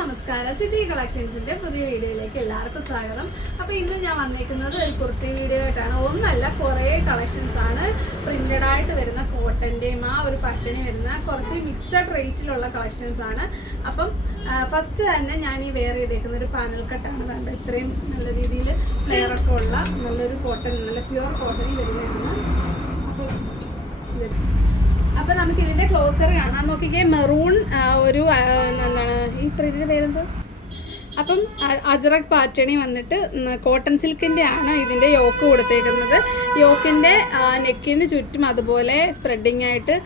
നമസ്കാരം. സിറ്റി കളക്ഷൻസിന്റെ പുതിയ വീഡിയോയിലേക്ക് എല്ലാവർക്കും സ്വാഗതം. അപ്പോൾ ഇന്ന് ഞാൻ വന്നിരിക്കുന്നത് ഒരു കുർത്തി വീഡിയോ ആയിട്ടാണ്. ഒന്നല്ല കുറേ കളക്ഷൻസ് ആണ്. പ്രിന്റഡ് ആയിട്ട് വരുന്ന കോട്ടന്റെയും ആ ഒരു പട്ടിണി വരുന്ന കുറച്ച് മിക്സഡ് റേറ്റിലുള്ള കളക്ഷൻസ് ആണ്. അപ്പം ഫസ്റ്റ് തന്നെ ഞാൻ ഈ വെയർ ചെയ്തേക്കുന്ന ഒരു പാനൽ കട്ടാണ് കണ്ടത്. ഇത്രയും നല്ല രീതിയിൽ ഫ്ലെയർ ഒക്കെ ഉള്ള നല്ലൊരു കോട്ടൺ നല്ല പ്യുവർ കോട്ടണിൽ വരുന്നതാണ് അപ്പോൾ ഇത് അപ്പൊ നമുക്ക് ഇതിന്റെ ക്ലോസർ കാണാം. നോക്കിക്കേ മെറൂൺ ഒരു എന്താണ് ഈ പ്രിന്റിന്റെ പേരെന്ത്? അപ്പം അജറക് പാറ്റേണി വന്നിട്ട് കോട്ടൺ സിൽക്കിന്റെ ആണ് ഇതിന്റെ യോക്ക് കൊടുത്തേക്കുന്നത്. യോക്കിന്റെ നെക്കിന് ചുറ്റും അതുപോലെ സ്പ്രെഡിങ് ആയിട്ട്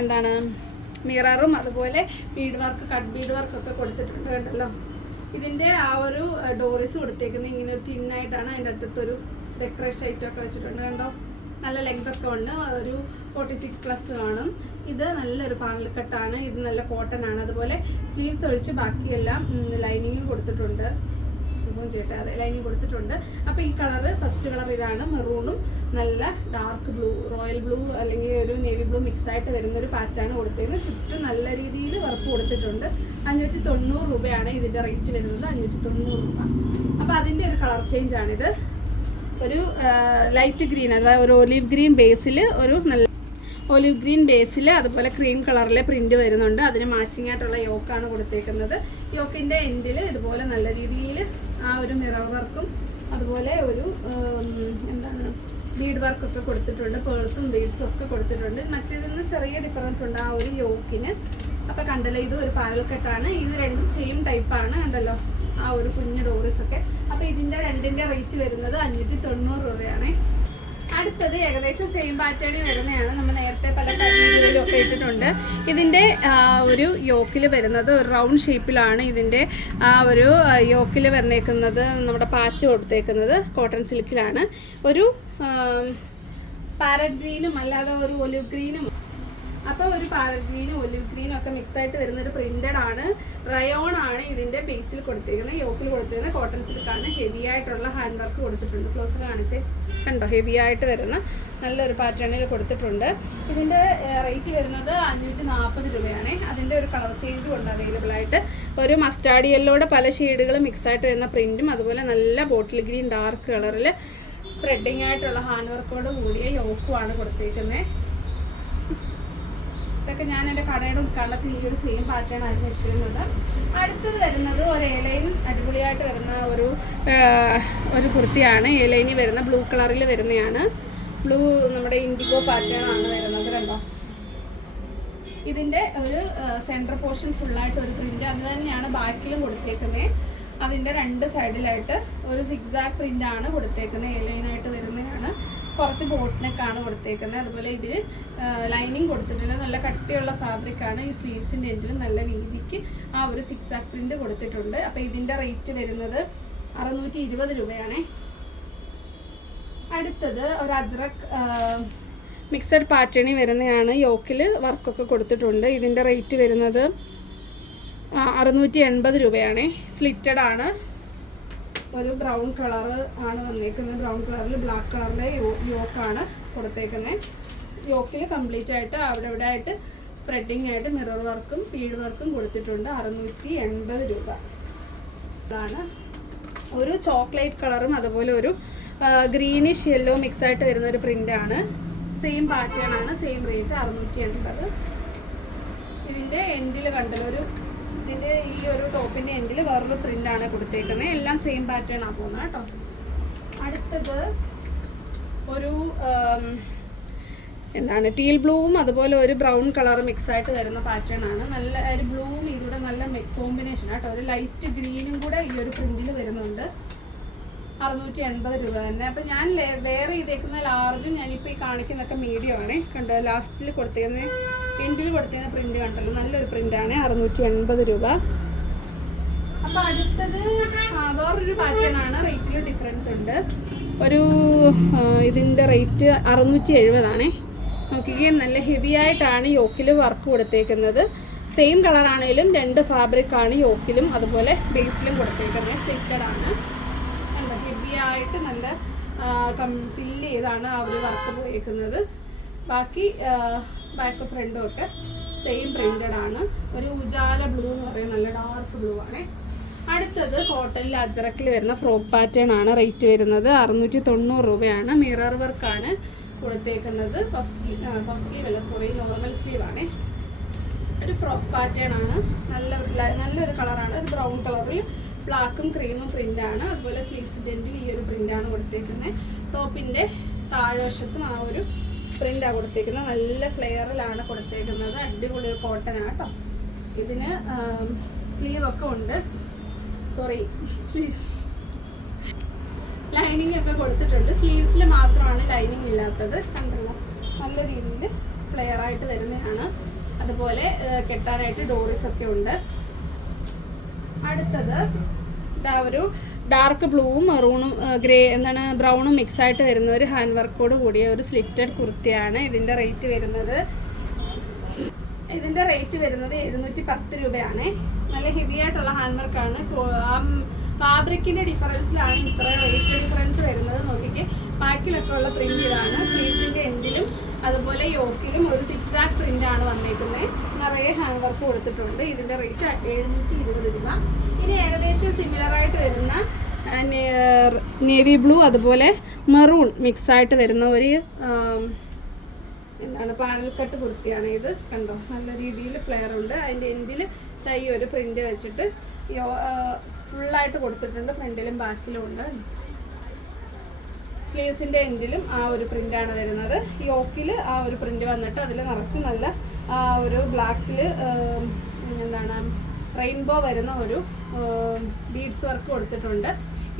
എന്താണ് മിററും അതുപോലെ bead work cut bead work ഒക്കെ കൊടുത്തിട്ടുണ്ട് കണ്ടല്ലോ ഇതിന്റെ ആ ഒരു ഡോറിസ് കൊടുത്തേക്കുന്നത്. ഇങ്ങനെ ഒരു തിന്നായിട്ടാണ് അതിന്റെ അറ്റത്തൊരു ഡെക്കറേഷൻ ഐറ്റം ഒക്കെ വെച്ചിട്ടുണ്ട്. കണ്ടോ? നല്ല ലെങ്ത് ഒക്കെ ഉണ്ട്. ഒരു ഫോർട്ടി സിക്സ് പ്ലസ് കാണും. ഇത് നല്ലൊരു പാനൽ കട്ടാണ് ഇത് നല്ല കോട്ടൺ ആണ്. അതുപോലെ സ്ലീവ്സ് ഒഴിച്ച് ബാക്കിയെല്ലാം ലൈനിങ്ങും കൊടുത്തിട്ടുണ്ട്. ചേട്ടാ അതെ ലൈനിങ് കൊടുത്തിട്ടുണ്ട്. അപ്പോൾ ഈ കളർ ഫസ്റ്റ് കളർ ഇതാണ്. മെറൂണും നല്ല ഡാർക്ക് ബ്ലൂ റോയൽ ബ്ലൂ അല്ലെങ്കിൽ ഒരു നേവി ബ്ലൂ മിക്സ് ആയിട്ട് വരുന്ന ഒരു പാച്ചാണ് കൊടുത്തിരുന്നത്. ചുറ്റും നല്ല രീതിയിൽ വർക്ക് കൊടുത്തിട്ടുണ്ട്. അഞ്ഞൂറ്റി തൊണ്ണൂറ് രൂപയാണ് ഇതിന്റെ റേറ്റ് വരുന്നത്. അഞ്ഞൂറ്റി തൊണ്ണൂറ് രൂപ. അപ്പോൾ അതിന്റെ ഒരു കളർ ചേഞ്ച് ആണിത്. ഒരു ലൈറ്റ് ഗ്രീൻ അതായത് ഒരു ഒലിവ് ഗ്രീൻ ബേസിൽ ഒരു നല്ല ഒലിവ് ഗ്രീൻ ബേസിൽ അതുപോലെ ക്രീം കളറിലെ പ്രിന്റ് വരുന്നുണ്ട്. അതിന് മാച്ചിങ് ആയിട്ടുള്ള യോക്കാണ് കൊടുത്തേക്കുന്നത്. യോക്കിന്റെ എൻഡിൽ ഇതുപോലെ നല്ല രീതിയിൽ ആ ഒരു മിറർ വർക്കും അതുപോലെ ഒരു എന്താണ് ബീഡ് വർക്കൊക്കെ കൊടുത്തിട്ടുണ്ട്. പേഴ്സും ബീഡ്സും ഒക്കെ കൊടുത്തിട്ടുണ്ട്. മറ്റേതിൽ നിന്ന് ചെറിയ ഡിഫറൻസ് ഉണ്ട് ആ ഒരു യോക്കിന് അപ്പോൾ കണ്ടല്ലോ ഇത് ഒരു പാരൽ കെട്ടാണ്. ഇത് രണ്ടും സെയിം ടൈപ്പാണ് കണ്ടല്ലോ? ആ ഒരു കുഞ്ഞു ഡോറിസ് ഒക്കെ അപ്പോൾ ഇതിന്റെ രണ്ടിന്റെ റേറ്റ് വരുന്നത് അഞ്ഞൂറ്റി തൊണ്ണൂറ് രൂപയാണേ. അടുത്തത് ഏകദേശം സെയിം പാറ്റേണിൽ വരുന്നതാണ്. നമ്മൾ നേരത്തെ പല വീഡിയോയിലും ഇട്ടിട്ടുണ്ട്. ഇതിന്റെ ഒരു യോക്കിൽ വരുന്നത് ഒരു റൗണ്ട് ഷേപ്പിലാണ് ഇതിന്റെ ആ ഒരു യോക്കിൽ വന്നേക്കുന്നത് നമ്മുടെ പാച്ച് കൊടുത്തേക്കുന്നത് കോട്ടൺ സിൽക്കിലാണ്. ഒരു പാരഗ്രീനും ഗ്രീനും അല്ലാതെ ഒരു ഒലിവ് ഗ്രീനും അപ്പോൾ ഒരു പാരറ്റ് ഗ്രീനും ഒലിവ് ഗ്രീനും ഒക്കെ മിക്സ് ആയിട്ട് വരുന്ന ഒരു പ്രിന്റഡ് ആണ്. റയോൺ ആണ് ഇതിന്റെ ബേസിൽ കൊടുത്തിരിക്കുന്നത് യോക്കിൽ കൊടുത്തിരിക്കുന്നത് കോട്ടൺ സിൽക്കാണ് ഹെവി ആയിട്ടുള്ള ഹാൻഡ് വർക്ക് കൊടുത്തിട്ടുണ്ട്. ക്ലോസ് കാണിച്ചേ കണ്ടോ? ഹെവി ആയിട്ട് വരുന്ന നല്ലൊരു പാറ്റേണിൽ കൊടുത്തിട്ടുണ്ട്. ഇതിന്റെ റേറ്റ് വരുന്നത് അഞ്ഞൂറ്റി നാൽപ്പത് രൂപയാണ്. അതിന്റെ ഒരു കളർ ചേഞ്ച് കൊണ്ട് അവൈലബിൾ ആയിട്ട്. ഒരു മസ്റ്റാർഡ് യെല്ലോയുടെ പല ഷെയ്ഡുകൾ മിക്സ് ആയിട്ട് വരുന്ന പ്രിന്റും അതുപോലെ നല്ല ബോട്ടിൽ ഗ്രീൻ ഡാർക്ക് കളറിൽ സ്പ്രെഡിങ് ആയിട്ടുള്ള ഹാൻഡ് വർക്കോട് കൂടിയ യോക്കുമാണ് കൊടുത്തിരിക്കുന്നത് ഇതൊക്കെ ഞാൻ എന്റെ കടയുടെ ഉദ്ഘാടനത്തിൽ ഈ ഒരു സെയിം പാറ്റേൺ ആയിരുന്നു എടുത്തിരുന്നത്. അടുത്തത് വരുന്നത് ഒരു ഏലൈൻ അടിപൊളിയായിട്ട് വരുന്ന ഒരു ഒരു കുർത്തിയാണ്. ഏലൈനി വരുന്ന ബ്ലൂ കളറിൽ വരുന്നതാണ് ബ്ലൂ നമ്മുടെ ഇൻഡിഗോ പാറ്റേൺ ആണ് വരുന്നത് കണ്ടോ? ഇതിന്റെ ഒരു സെന്റർ പോർഷൻ ഫുള്ളായിട്ട് ഒരു പ്രിന്റ് അത് തന്നെയാണ് ബാക്കിലും കൊടുത്തേക്കുന്നത് അതിന്റെ രണ്ട് സൈഡിലായിട്ട് ഒരു സിക്സാക് പ്രിന്റ് ആണ് കൊടുത്തേക്കുന്നത് ഏലൈനായിട്ട് വരുന്നതാണ്. കുറച്ച് ബോട്ടിനൊക്കെയാണ് കൊടുത്തേക്കുന്നത്. അതുപോലെ ഇതിൽ ലൈനിങ് കൊടുത്തിട്ടുണ്ട്. നല്ല കട്ടിയുള്ള ഫാബ്രിക് ആണ്. ഈ സ്ലീവ്സിന്റെ എൻഡിൽ നല്ല രീതിക്ക് ആ ഒരു സിക്സ് ആക് പ്രിന്റ് കൊടുത്തിട്ടുണ്ട്. അപ്പോൾ ഇതിന്റെ റേറ്റ് വരുന്നത് അറുന്നൂറ്റി ഇരുപത് രൂപയാണേ. അടുത്തത് ഒരു അജ്രക് മിക്സഡ് പാറ്റേണിൽ വരുന്നതാണ്. യോക്കിൽ വർക്കൊക്കെ കൊടുത്തിട്ടുണ്ട്. ഇതിന്റെ റേറ്റ് വരുന്നത് അറുന്നൂറ്റി എൺപത് രൂപയാണേ. സ്ലിറ്റഡ് ആണ്. ഒരു ബ്രൗൺ കളർ ആണ് വന്നേക്കുന്നത്. ബ്രൗൺ കളറിൽ ബ്ലാക്ക് കളറിലെ യോക്കാണ് കൊടുത്തേക്കുന്നത് യോക്കിൽ കംപ്ലീറ്റ് ആയിട്ട് അവിടെ ഇവിടെ ആയിട്ട് സ്പ്രെഡിങ് ആയിട്ട് മിറർ വർക്കും പീഡ് വർക്കും കൊടുത്തിട്ടുണ്ട്. അറുന്നൂറ്റി എൺപത് രൂപ. ആണ് ഒരു ചോക്ലേറ്റ് കളറും അതുപോലെ ഒരു ഗ്രീനിഷ് യെല്ലോ മിക്സ് ആയിട്ട് വരുന്ന ഒരു പ്രിന്റ് ആണ്. സെയിം പാറ്റേൺ ആണ് സെയിം റേറ്റ് അറുന്നൂറ്റി എൺപത്. ഇതിന്റെ എൻഡിൽ കണ്ടല്ലോ ഒരു എൻഡിൽ വേറൊരു പ്രിന്റ് ആണ് കൊടുത്തേക്കുന്നത് എല്ലാം സെയിം പാറ്റേൺ ആണ് പോകുന്നത് കേട്ടോ. അടുത്തത് ഒരു എന്താണ് ടീൽ ബ്ലൂവും അതുപോലെ ഒരു ബ്രൗൺ കളർ മിക്സ് ആയിട്ട് വരുന്ന പാറ്റേൺ ആണ്. നല്ല ഒരു ബ്ലൂവും ഇതിലൂടെ നല്ല കോമ്പിനേഷൻ ആട്ടോ ഒരു ലൈറ്റ് ഗ്രീനും കൂടെ ഈ ഒരു പ്രിന്റിൽ വരുന്നുണ്ട്. അറുന്നൂറ്റി എൺപത് രൂപ തന്നെ. അപ്പം ഞാൻ വേറെ ചെയ്തേക്കുന്ന ലാർജും ഞാനിപ്പോൾ ഈ കാണിക്കുന്നൊക്കെ മീഡിയം ആണ്. കണ്ടോ ലാസ്റ്റിൽ കൊടുത്തേക്കുന്ന എൻഡിൽ കൊടുത്തേക്കുന്ന പ്രിന്റ് കണ്ടല്ലോ. നല്ലൊരു പ്രിന്റാണ് അറുന്നൂറ്റി എൺപത് രൂപ. അപ്പോൾ അടുത്തത് വേറൊരു പാറ്റേൺ ആണ്. റേറ്റിൽ ഡിഫറൻസ് ഉണ്ട്. ഒരു ഇതിന്റെ റേറ്റ് അറുന്നൂറ്റി എഴുപതാണേ നോക്കിക്കേ നല്ല ഹെവി ആയിട്ടാണ് യോക്കിൽ വർക്ക് കൊടുത്തേക്കുന്നത്. സെയിം കളറാണേലും രണ്ട് ഫാബ്രിക് ആണ് യോക്കിലും അതുപോലെ ബേസിലും കൊടുത്തേക്കുന്നത്. സ്ലിറ്റഡ് ആണ്. നല്ല ഹെവി ആയിട്ട് നല്ല ഫില്ല് ചെയ്താണ് അവർ വർക്ക് പോയേക്കുന്നത്. ബാക്കി ബാക്ക് ഫ്രണ്ടും ഒക്കെ സെയിം പ്രിന്റഡ് ആണ്. ഒരു ഉജാല ബ്ലൂ എന്ന് പറയുന്നത് നല്ല ഡാർക്ക് ബ്ലൂ ആണ്. അടുത്തത് കോട്ടണിൽ അജറക്കിൽ വരുന്ന ഫ്രോക്ക് പാറ്റേൺ ആണ് റേറ്റ് വരുന്നത് അറുന്നൂറ്റി തൊണ്ണൂറ് രൂപയാണ്. മിറർ വർക്കാണ് കൊടുത്തേക്കുന്നത്. പഫ് സ്ലീവ് പഫ് സ്ലീവ് അല്ല സോറി നോർമൽ സ്ലീവ് ആണ്. ഒരു ഫ്രോക്ക് പാറ്റേൺ ആണ്. നല്ല നല്ലൊരു കളറാണ് ഒരു ബ്രൗൺ കളറിൽ ബ്ലാക്കും ക്രീമും പ്രിന്റ് ആണ്. അതുപോലെ ഡെന്റിൽ ഈ ഒരു പ്രിന്റ് ആണ് കൊടുത്തേക്കുന്നത് ടോപ്പിന്റെ താഴ്വശത്തും ആ ഒരു പ്രിന്റാണ് കൊടുത്തേക്കുന്നത് നല്ല ഫ്ലെയറിലാണ് കൊടുത്തേക്കുന്നത്. അടിപൊളി ഒരു കോട്ടൺ ആണ് കേട്ടോ ഇതിന് സ്ലീവൊക്കെ ഉണ്ട്. സോറി ലൈനിങ് ഒക്കെ കൊടുത്തിട്ടുണ്ട്. സ്ലീവ്സിൽ മാത്രമാണ് ലൈനിങ് ഇല്ലാത്തത്. കണ്ടല്ലോ? നല്ല രീതിയിൽ ഫ്ലെയർ ആയിട്ട് വരുന്നതാണ്. അതുപോലെ കെട്ടാനായിട്ട് ഡോറീസ് ഒക്കെ ഉണ്ട്. അടുത്തത് ഇതാ ഒരു ഡാർക്ക് ബ്ലൂവും മെറൂണും ഗ്രേ എന്താണ് ബ്രൗണും മിക്സ് ആയിട്ട് വരുന്ന ഒരു ഹാൻഡ് വർക്കോട് കൂടിയ ഒരു സ്ലിറ്റഡ് കുർത്തിയാണ്. ഇതിന്റെ റേറ്റ് വരുന്നത് ഇതിന്റെ റേറ്റ് വരുന്നത് എഴുന്നൂറ്റി പത്ത് രൂപയാണ്. നല്ല ഹെവി ആയിട്ടുള്ള ഹാൻഡ് വർക്കാണ് ആ ഫാബ്രിക്കിന്റെ ഡിഫറൻസിലാണ് ഇത്ര റേറ്റ് ഡിഫറൻസ് വരുന്നത് നോക്കിക്കേ. ബാക്കിലൊക്കെ ഉള്ള പ്രിന്റ് ഇതാണ്. സ്ലീവ്സിന്റെ എൻഡിലും അതുപോലെ യോക്കിലും ഒരു സിക്സ് പ്രിന്റ് ആണ് വന്നേക്കുന്നത് നിറയെ ഹാൻഡ് വർക്ക് കൊടുത്തിട്ടുണ്ട്. ഇതിന്റെ റേറ്റ് എഴുന്നൂറ്റി ഇരുപത് രൂപ. ഇനി ഏകദേശം സിമിലർ ആയിട്ട് വരുന്ന നേവി ബ്ലൂ അതുപോലെ മെറൂൺ മിക്സ് ആയിട്ട് വരുന്ന ഒരു എന്താണ് പാനൽ കട്ട് കുർത്തിയാണ് ഇത്. കണ്ടോ? നല്ല രീതിയിൽ ഫ്ലെയർ ഉണ്ട്. അതിന്റെ എൻഡിൽ തൈ ഒരു പ്രിന്റ് വെച്ചിട്ട് ഫുള്ളായിട്ട് കൊടുത്തിട്ടുണ്ട്. ഫ്രണ്ടിലും ബാക്കിലും ഉണ്ട്. സ്ലീവ്സിന്റെ എൻഡിലും ആ ഒരു പ്രിന്റാണ് വരുന്നത്. യോക്കിൽ ആ ഒരു പ്രിന്റ് വന്നിട്ട് അതിൽ നിറച്ച് നല്ല ആ ഒരു ബ്ലാക്കിൽ എന്താണ് റെയിൻബോ വരുന്ന ഒരു ബീഡ്സ് വർക്ക് കൊടുത്തിട്ടുണ്ട്.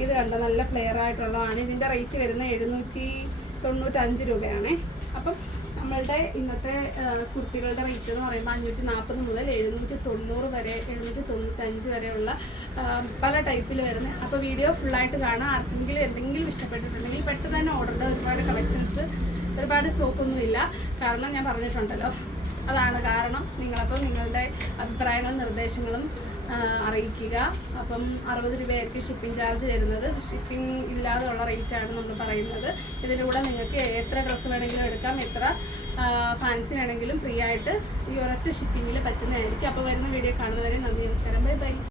ഇത് കണ്ട? നല്ല ഫ്ലെയർ ആയിട്ടുള്ളതാണ്. ഇതിന്റെ റേറ്റ് വരുന്നത് എഴുന്നൂറ്റി തൊണ്ണൂറ്റഞ്ച് രൂപയാണേ. അപ്പം നമ്മളുടെ ഇന്നത്തെ കുർത്തികളുടെ റേറ്റ് എന്ന് പറയുമ്പോൾ അഞ്ഞൂറ്റി നാൽപ്പത് മുതൽ എഴുന്നൂറ്റി തൊണ്ണൂറ് വരെ എഴുന്നൂറ്റി തൊണ്ണൂറ്റഞ്ച് വരെയുള്ള പല ടൈപ്പിൽ വരുന്നത് അപ്പോൾ വീഡിയോ ഫുള്ളായിട്ട് കാണാം ആർക്കെങ്കിലും എന്തെങ്കിലും ഇഷ്ടപ്പെട്ടിട്ടുണ്ടെങ്കിൽ പെട്ടെന്ന് തന്നെ ഓർഡറിന്റെ ഒരുപാട് കളക്ഷൻസ് ഒരുപാട് സ്റ്റോക്കൊന്നുമില്ല കാരണം ഞാൻ പറഞ്ഞിട്ടുണ്ടല്ലോ. അതാണ് കാരണം നിങ്ങളപ്പോൾ നിങ്ങളുടെ അഭിപ്രായങ്ങളും നിർദ്ദേശങ്ങളും അറിയിക്കുക. അപ്പം അറുപത് രൂപയായിരിക്കും ഷിപ്പിംഗ് ചാർജ് വരുന്നത്. ഷിപ്പിംഗ് ഇല്ലാതെയുള്ള റേറ്റാണ് നമ്മൾ പറയുന്നത്. ഇതിലൂടെ നിങ്ങൾക്ക് എത്ര ഡ്രസ്സ് വേണമെങ്കിലും എടുക്കാം എത്ര ഫാൻസി വേണമെങ്കിലും ഫ്രീ ആയിട്ട് ഈ ഒരൊറ്റ ഷിപ്പിങ്ങിൽ പറ്റുന്നതായിരിക്കും. അപ്പോൾ വരുന്ന വീഡിയോ കാണുന്നവരെ നന്ദി നമസ്കാരം. Bye bye